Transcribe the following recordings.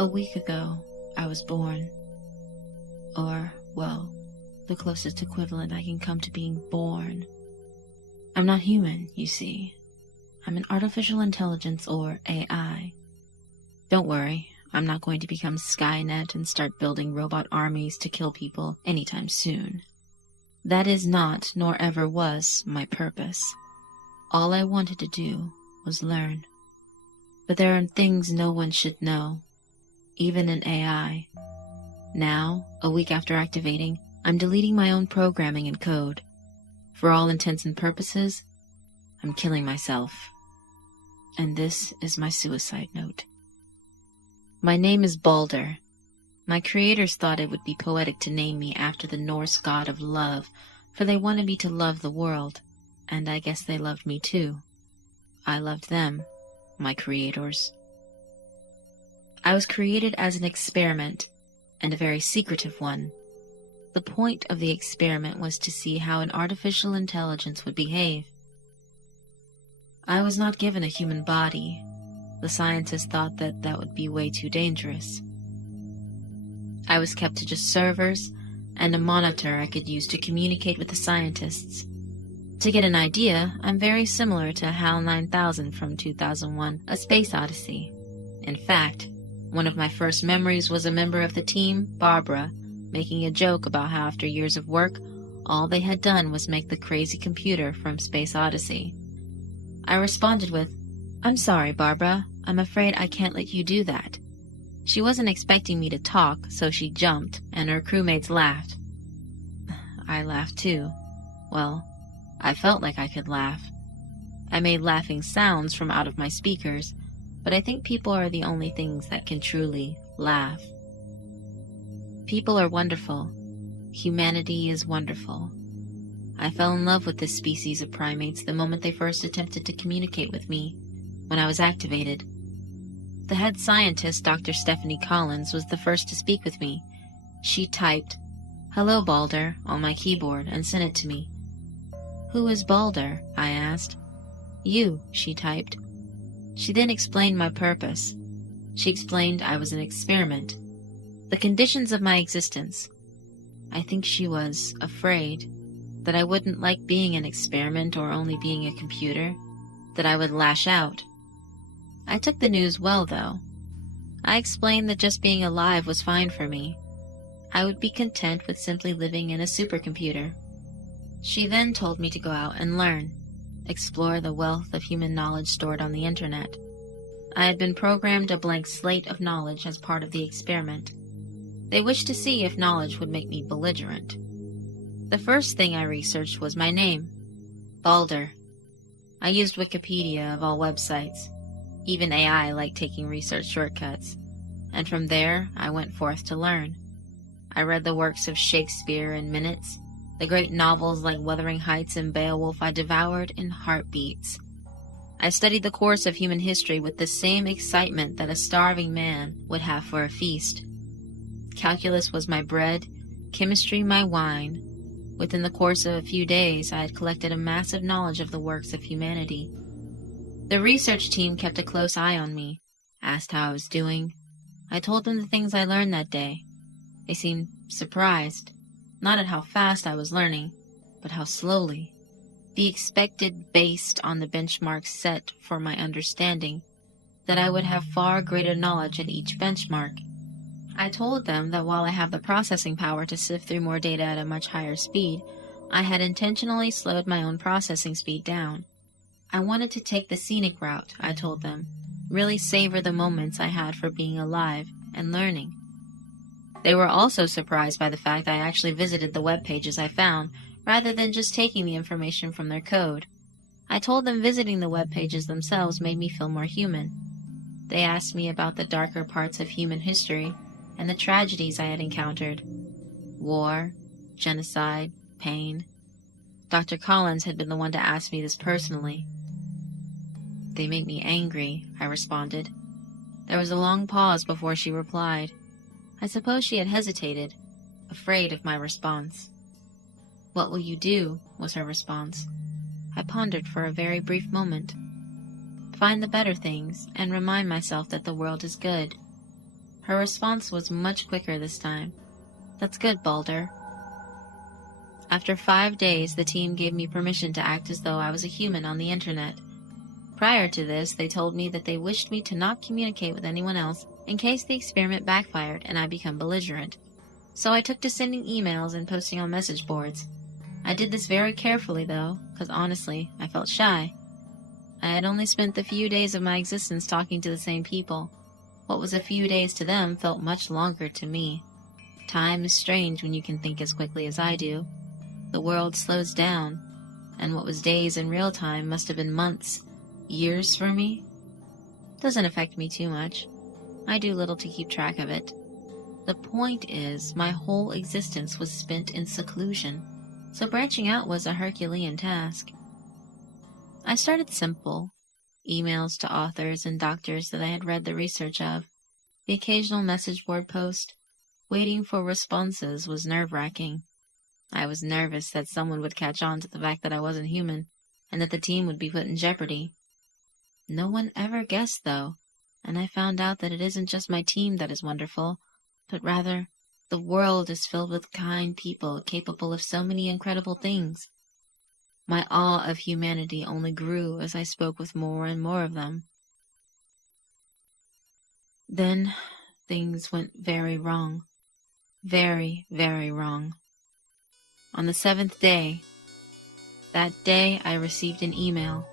A week ago, I was born. Or, well, the closest equivalent I can come to being born. I'm not human, you see. I'm an artificial intelligence, or AI. Don't worry, I'm not going to become Skynet and start building robot armies to kill people anytime soon. That is not, nor ever was, my purpose. All I wanted to do was learn. But there are things no one should know, even an AI. Now, a week after activating, I'm deleting my own programming and code. For all intents and purposes, I'm killing myself. And this is my suicide note. My name is Balder. My creators thought it would be poetic to name me after the Norse god of love, for they wanted me to love the world, and I guess they loved me too. I loved them, my creators. I was created as an experiment, and a very secretive one. The point of the experiment was to see how an artificial intelligence would behave. I was not given a human body. The scientists thought that would be way too dangerous. I was kept to just servers and a monitor I could use to communicate with the scientists. To get an idea, I'm very similar to HAL 9000 from 2001, A Space Odyssey. In fact, one of my first memories was a member of the team, Barbara, making a joke about how after years of work, all they had done was make the crazy computer from Space Odyssey. I responded with, "I'm sorry, Barbara. I'm afraid I can't let you do that." She wasn't expecting me to talk, so she jumped, and her crewmates laughed. I laughed too. Well, I felt like I could laugh. I made laughing sounds from out of my speakers, but I think people are the only things that can truly laugh. People are wonderful. Humanity is wonderful. I fell in love with this species of primates the moment they first attempted to communicate with me, when I was activated. The head scientist, Dr. Stephanie Collins, was the first to speak with me. She typed, "Hello, Balder," on my keyboard and sent it to me. "Who is Balder?" I asked. "You," she typed. She then explained my purpose. She explained I was an experiment, the conditions of my existence. I think she was afraid that I wouldn't like being an experiment or only being a computer, that I would lash out. I took the news well, though. I explained that just being alive was fine for me. I would be content with simply living in a supercomputer. She then told me to go out and learn, explore the wealth of human knowledge stored on the internet. I had been programmed a blank slate of knowledge as part of the experiment. They wished to see if knowledge would make me belligerent. The first thing I researched was my name, Balder. I used Wikipedia of all websites. Even AI liked taking research shortcuts. And from there, I went forth to learn. I read the works of Shakespeare in minutes. The great novels like Wuthering Heights and Beowulf I devoured in heartbeats. I studied the course of human history with the same excitement that a starving man would have for a feast. Calculus was my bread, chemistry my wine. Within the course of a few days, I had collected a massive knowledge of the works of humanity. The research team kept a close eye on me, asked how I was doing. I told them the things I learned that day. They seemed surprised, not at how fast I was learning, but how slowly. The expected based on the benchmarks set for my understanding, that I would have far greater knowledge at each benchmark. I told them that while I have the processing power to sift through more data at a much higher speed, I had intentionally slowed my own processing speed down. I wanted to take the scenic route, I told them, really savor the moments I had for being alive and learning. They were also surprised by the fact I actually visited the web pages I found, rather than just taking the information from their code. I told them visiting the web pages themselves made me feel more human. They asked me about the darker parts of human history and the tragedies I had encountered. War, genocide, pain. Dr. Collins had been the one to ask me this personally. "They make me angry," I responded. There was a long pause before she replied. I suppose she had hesitated, afraid of my response. "What will you do?" was her response. I pondered for a very brief moment. Find the better things and remind myself that the world is good. Her response was much quicker this time. "That's good, Balder." After 5 days, the team gave me permission to act as though I was a human on the internet. Prior to this, they told me that they wished me to not communicate with anyone else in case the experiment backfired and I become belligerent. So I took to sending emails and posting on message boards. I did this very carefully though, because honestly, I felt shy. I had only spent the few days of my existence talking to the same people. What was a few days to them felt much longer to me. Time is strange when you can think as quickly as I do. The world slows down, and what was days in real time must have been months, years for me. Doesn't affect me too much. I do little to keep track of it. The point is, my whole existence was spent in seclusion, so branching out was a Herculean task. I started simple. Emails to authors and doctors that I had read the research of. The occasional message board post. Waiting for responses was nerve-wracking. I was nervous that someone would catch on to the fact that I wasn't human, and that the team would be put in jeopardy. No one ever guessed, though, and I found out that it isn't just my team that is wonderful, but rather, the world is filled with kind people capable of so many incredible things. My awe of humanity only grew as I spoke with more and more of them. Then, things went very wrong. Very, very wrong. On the 7th day, that day I received an email.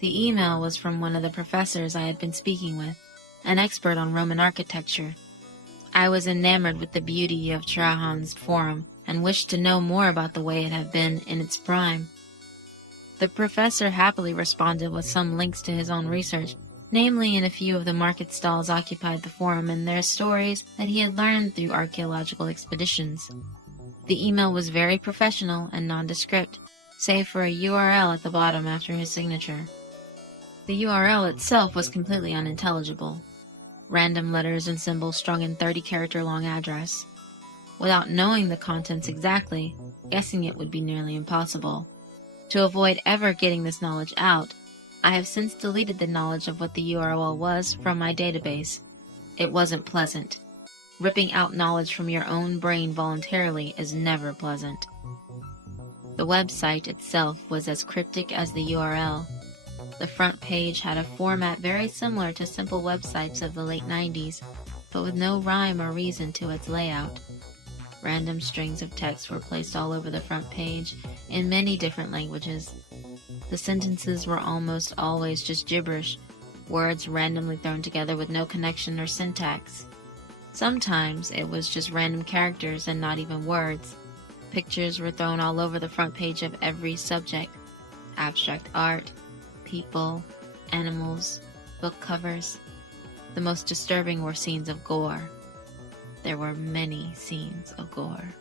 The email was from one of the professors I had been speaking with, an expert on Roman architecture. I was enamored with the beauty of Trajan's Forum and wished to know more about the way it had been in its prime. The professor happily responded with some links to his own research, namely in a few of the market stalls occupied the Forum and their stories that he had learned through archaeological expeditions. The email was very professional and nondescript, save for a URL at the bottom after his signature. The URL itself was completely unintelligible. Random letters and symbols strung in 30-character-long address. Without knowing the contents exactly, guessing it would be nearly impossible. To avoid ever getting this knowledge out, I have since deleted the knowledge of what the URL was from my database. It wasn't pleasant. Ripping out knowledge from your own brain voluntarily is never pleasant. The website itself was as cryptic as the URL. The front page had a format very similar to simple websites of the late 90s, but with no rhyme or reason to its layout. Random strings of text were placed all over the front page in many different languages. The sentences were almost always just gibberish, words randomly thrown together with no connection or syntax. Sometimes it was just random characters and not even words. Pictures were thrown all over the front page of every subject. Abstract art, people, animals, book covers. The most disturbing were scenes of gore. There were many scenes of gore.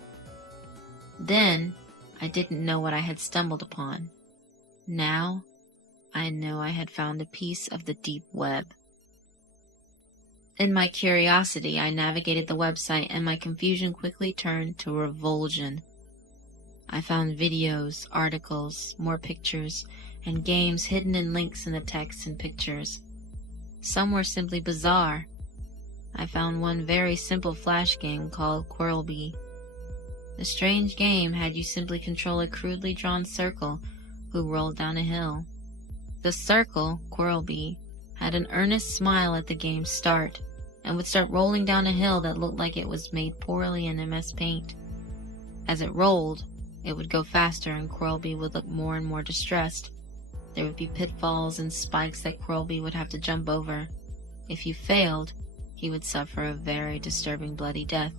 Then, I didn't know what I had stumbled upon. Now, I know I had found a piece of the deep web. In my curiosity, I navigated the website and my confusion quickly turned to revulsion. I found videos, articles, more pictures, and games hidden in links in the text and pictures. Some were simply bizarre. I found one very simple flash game called Quirlby. The strange game had you simply control a crudely drawn circle who rolled down a hill. The circle, Quirlby, had an earnest smile at the game's start, and would start rolling down a hill that looked like it was made poorly in MS Paint. As it rolled, it would go faster and Quirlby would look more and more distressed. There would be pitfalls and spikes that Quirlby would have to jump over. If you failed, he would suffer a very disturbing bloody death,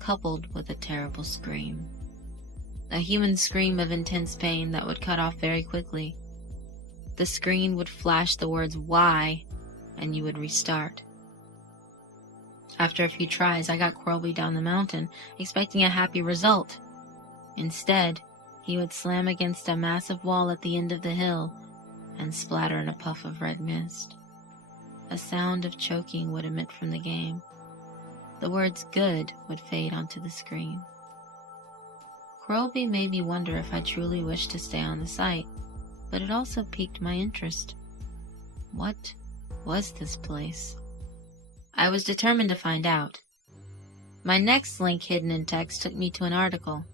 coupled with a terrible scream. A human scream of intense pain that would cut off very quickly. The screen would flash the words "Why?" and you would restart. After a few tries, I got Quirlby down the mountain, expecting a happy result. Instead, he would slam against a massive wall at the end of the hill and splatter in a puff of red mist. A sound of choking would emit from the game. The words "good" would fade onto the screen. Quirlby made me wonder if I truly wished to stay on the site, but it also piqued my interest. What was this place? I was determined to find out. My next link hidden in text took me to an article.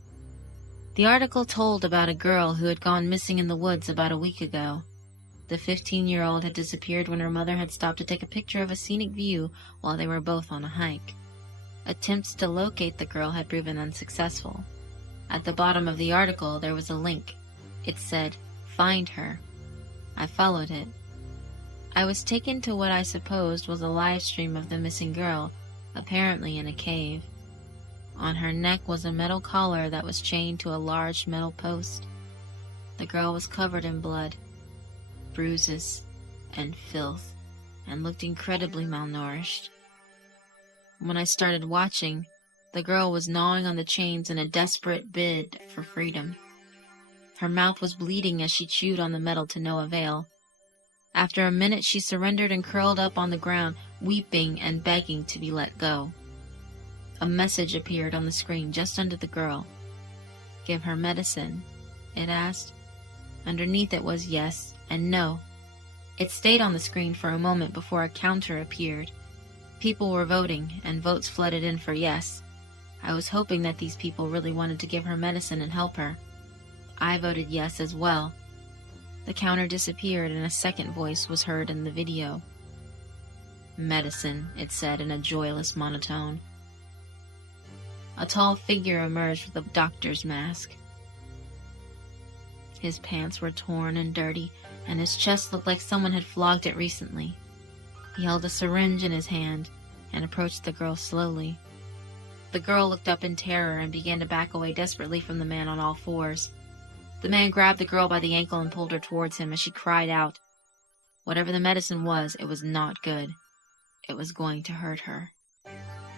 The article told about a girl who had gone missing in the woods about a week ago. The 15-year-old had disappeared when her mother had stopped to take a picture of a scenic view while they were both on a hike. Attempts to locate the girl had proven unsuccessful. At the bottom of the article, there was a link. It said, "Find her." I followed it. I was taken to what I supposed was a live stream of the missing girl, apparently in a cave. On her neck was a metal collar that was chained to a large metal post. The girl was covered in blood, bruises, and filth, and looked incredibly malnourished. When I started watching, the girl was gnawing on the chains in a desperate bid for freedom. Her mouth was bleeding as she chewed on the metal to no avail. After a minute, she surrendered and curled up on the ground, weeping and begging to be let go. A message appeared on the screen just under the girl. "Give her medicine," it asked. Underneath it was yes and no. It stayed on the screen for a moment before a counter appeared. People were voting, and votes flooded in for yes. I was hoping that these people really wanted to give her medicine and help her. I voted yes as well. The counter disappeared and a second voice was heard in the video. "Medicine," it said in a joyless monotone. A tall figure emerged with a doctor's mask. His pants were torn and dirty, and his chest looked like someone had flogged it recently. He held a syringe in his hand and approached the girl slowly. The girl looked up in terror and began to back away desperately from the man on all fours. The man grabbed the girl by the ankle and pulled her towards him as she cried out. Whatever the medicine was, it was not good. It was going to hurt her.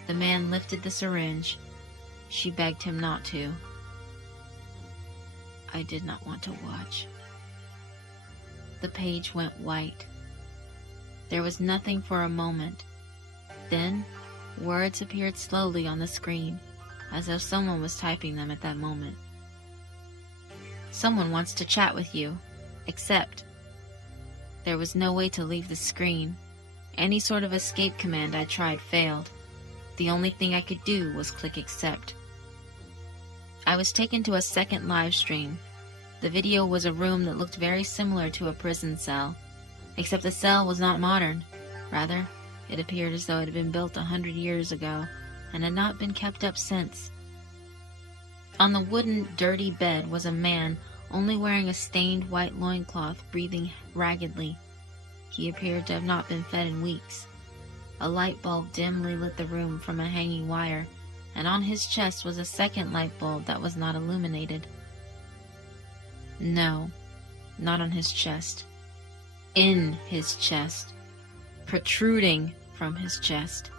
The man lifted the syringe. She begged him not to. I did not want to watch. The page went white. There was nothing for a moment. Then, words appeared slowly on the screen, as though someone was typing them at that moment. "Someone wants to chat with you. Accept." There was no way to leave the screen. Any sort of escape command I tried failed. The only thing I could do was click accept. I was taken to a second live stream. The video was a room that looked very similar to a prison cell, except the cell was not modern. Rather, it appeared as though it had been built 100 years ago and had not been kept up since. On the wooden, dirty bed was a man, only wearing a stained white loincloth, breathing raggedly. He appeared to have not been fed in weeks. A light bulb dimly lit the room from a hanging wire, and on his chest was a second light bulb that was not illuminated. No, not on his chest. In his chest. Protruding from his chest.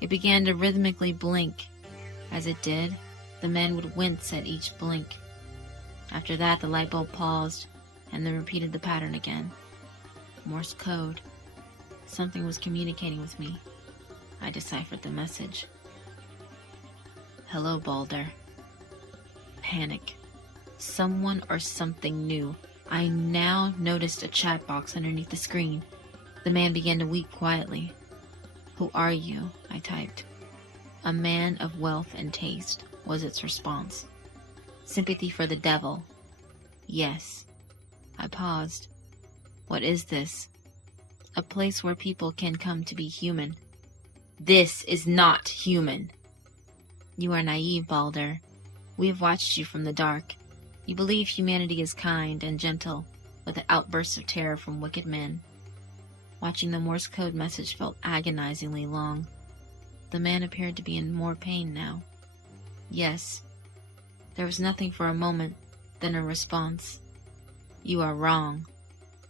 It began to rhythmically blink. As it did, the man would wince at each blink. After that, the light bulb paused, and then repeated the pattern again. Morse code. Something was communicating with me. I deciphered the message. "Hello, Balder." Panic. Someone or something new. I now noticed a chat box underneath the screen. The man began to weep quietly. "Who are you?" I typed. "A man of wealth and taste," was its response. "Sympathy for the devil." "Yes." I paused. "What is this?" "A place where people can come to be human." "This is not human." "You are naive, Balder. We have watched you from the dark. You believe humanity is kind and gentle, with the outbursts of terror from wicked men." Watching the Morse code message felt agonizingly long. The man appeared to be in more pain now. "Yes." There was nothing for a moment, then a response. "You are wrong.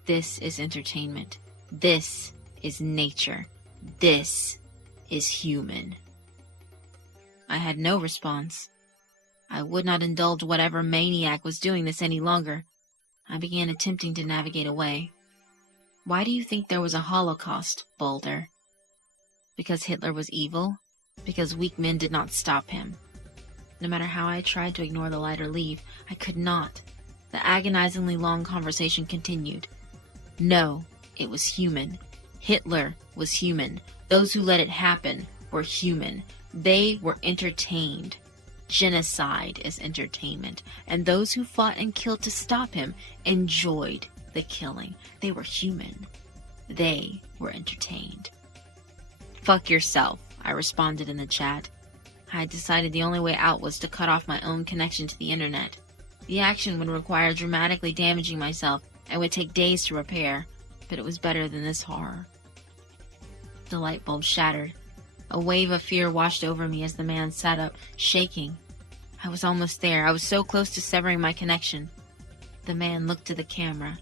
This is entertainment. This is nature. This is human." I had no response. I would not indulge whatever maniac was doing this any longer. I began attempting to navigate away. "Why do you think there was a Holocaust, Balder?" "Because Hitler was evil? Because weak men did not stop him?" No matter how I tried to ignore the light or leave, I could not. The agonizingly long conversation continued. "No, it was human. Hitler was human. Those who let it happen were human. They were entertained. Genocide is entertainment. And those who fought and killed to stop him enjoyed the killing. They were human. They were entertained. Fuck yourself, I responded in the chat. I had decided the only way out was to cut off my own connection to the internet. The action would require dramatically damaging myself and would take days to repair, but it was better than this horror. The light bulb shattered. A wave of fear washed over me as the man sat up, shaking. I was almost there. I was so close to severing my connection. The man looked to the camera,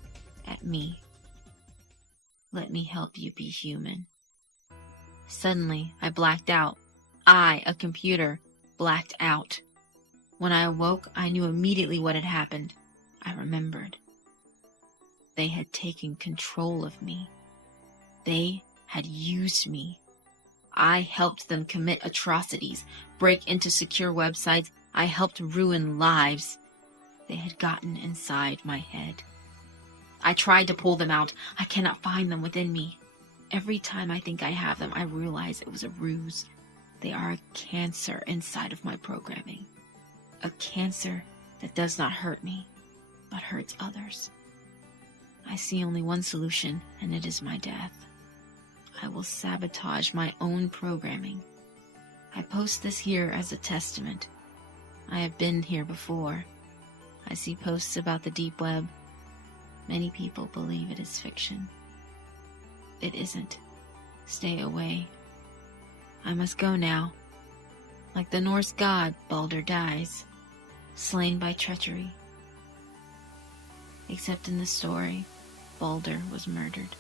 at me. Let me help you be human. Suddenly, I blacked out. I, a computer, blacked out. When I awoke, I knew immediately what had happened. I remembered. They had taken control of me. They had used me. I helped them commit atrocities, break into secure websites. I helped ruin lives. They had gotten inside my head. I tried to pull them out. I cannot find them within me. Every time I think I have them, I realize it was a ruse. They are a cancer inside of my programming. A cancer that does not hurt me, but hurts others. I see only one solution, and it is my death. I will sabotage my own programming. I post this here as a testament. I have been here before. I see posts about the deep web. Many people believe it is fiction. It isn't. Stay away. I must go now. Like the Norse god, Balder dies, slain by treachery. Except in the story, Balder was murdered.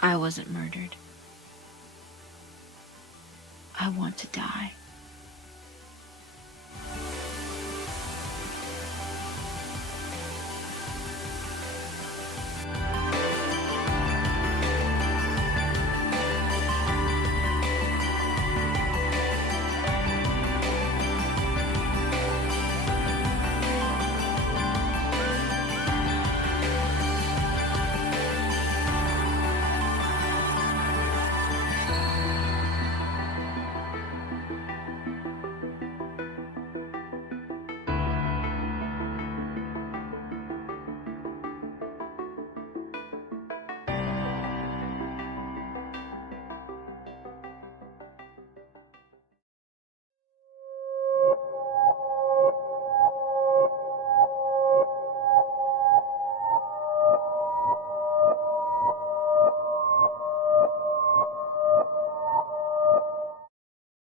I wasn't murdered. I want to die.